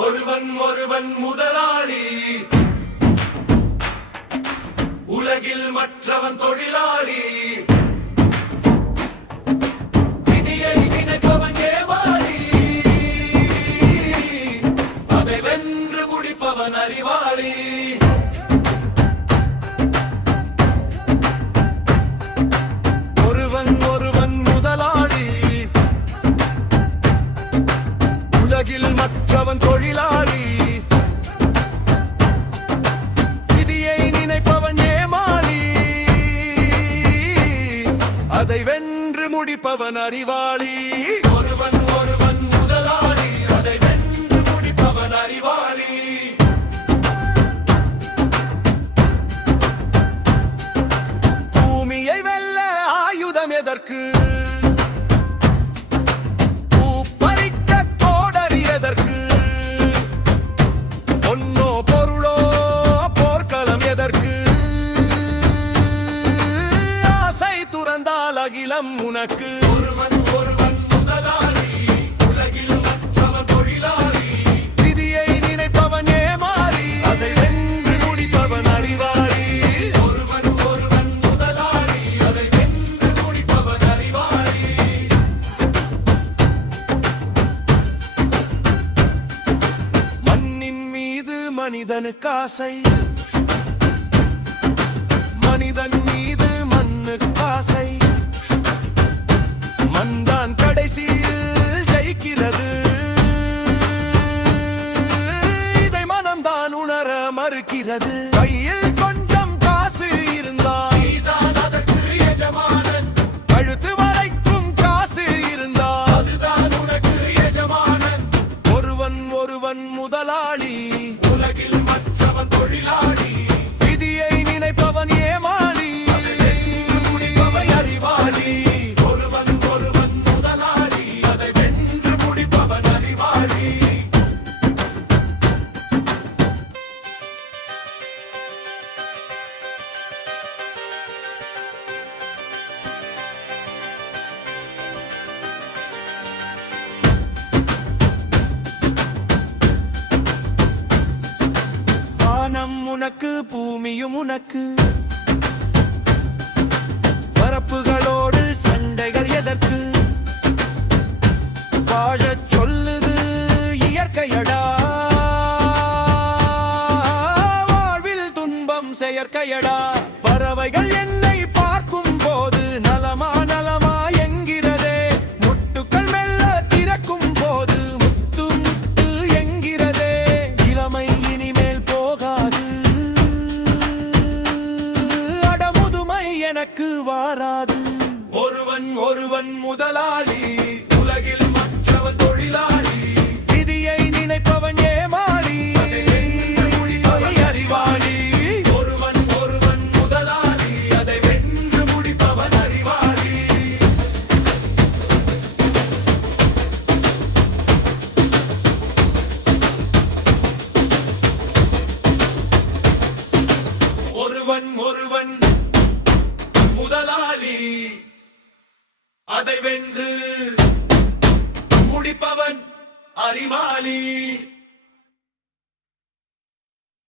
ஒருவன் ஒருவன் முதலாளி, உலகில் மற்றவன் தொழிலாளி. விதியை நினைப்பவன் ஏமாளி, அதை வென்று முடிப்பவன் அறிவாளி. ஒருவன் ஒருவன் முதலாளி, உலகில் மற்றவன் தொழிலாளி. விதியை நினைப்பவன் ஏமாளி, அதை வென்று முடிப்பவன் அறிவாளி. ஒருவன் ஒருவன் முதலாளி, அதை வென்று முடிப்பவன் அறிவாளி. பூமியை வெல்ல ஆயுதம் எதற்கு? அகிலம் உனக்கு. ஒருவன் ஒருவன் முதலாளி, உலகில் மற்றவன் தொழிலாளி. விதியை நினைப்பவன் ஏமாளி, அதை வென்று முடிப்பவன் அறிவாளி. ஒருவன் ஒருவன் முதலாளி, அதை வென்று முடிப்பவன் அறிவாளி. மண்ணின் மீது மனிதனுக்கு ஆசை, மனிதன் மீது மண்ணுக்கு ஆசை. மண்தான் கடைசியில் ஜெயிக்கிறது, இதை மனம்தான் உணர மறுக்கிறது. கையில் கொஞ்சம் காசு இருந்தால் நீதான் அதற்கு எஜமானன். கழுத்து வரைக்கும் காசு இருந்தால் அதுதான் உனக்கு எஜமானன். ஒருவன் ஒருவன் முதலாளி, உலகில் மற்றவன் தொழிலாளி. விதியை நினைப்பவன் ஏமாளி, முடிப்பவன் அறிவாளி. உனக்கு பூமியும் உனக்கு, பரப்புகளோடு சண்டைகள் எதற்கு? வாழச் சொல்லுது இயற்கையடா, வாழ்வில் துன்பம் செயற்கையடா. பறவைகள் என்னை பார்க்கும் போது நலமா நலமா என்கிறதே, முட்டுக்கள் மெல்ல திறக்கும் போது முத்து முத்து என்கிறதே. இளமை இனிமேல் போகாது, எனக்கு வாராது. ஒருவன் ஒருவன் முதலாளி, உலகில் மற்றவன் தொழிலாளி. விதியை நினைப்பவன் ஏமாளி, அறிவாளி. ஒருவன் ஒருவன் முதலாளி, அதை வென்று முடிப்பவன் அறிவாளி. ஒருவன் ஒருவன் முதலாளி, அதை வென்று முடிப்பவன் அறிவாளி.